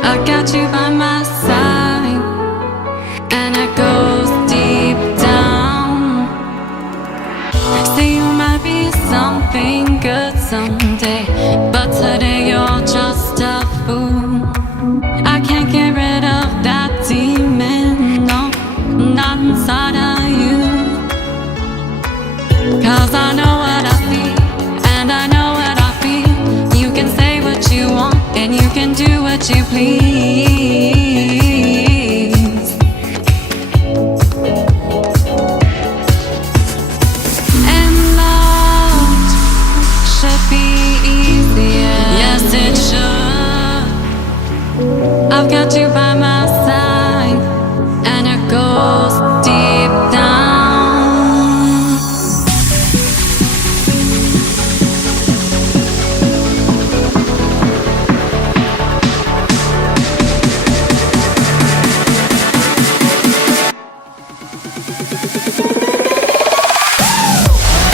I got you by my side, and it goes deep down. See, you might be something good someday, but today you're just a fool. I can't get rid of that demon, no, not inside of you. 'Cause I know what I see, and I know what I feel. You can say what you want, and you can do what you please. And love should be easier. Yes, it should. I've got you by my side, and it goes deep down.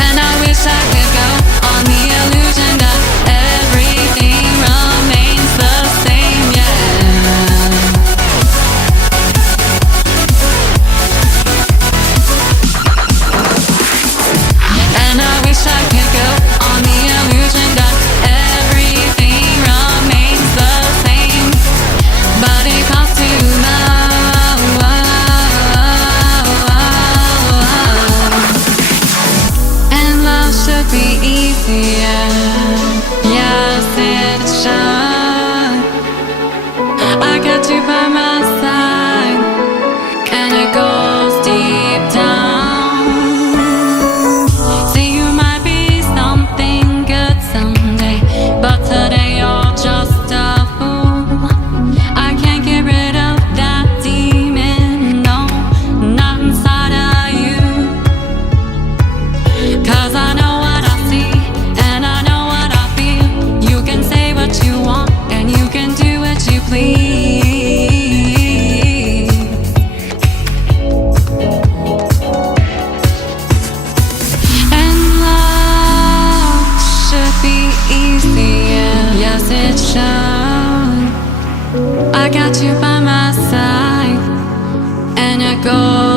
And I wish I could go on the illusion that everything remains the same, yeah. And I wish I could go on the illusion that everything remains the same, but it costs too much. And love should be easier. Yes, it should. I got you by my side, and it goes deep down. See, you might be something good someday, but today you're just a fool. I can't get rid of that demon, no, not inside of you. 'Cause I know what I see, and I know what I feel. You can say what you want, and you can do what you please. And love should be easier. Yes, it should. I got you by my side, and it goes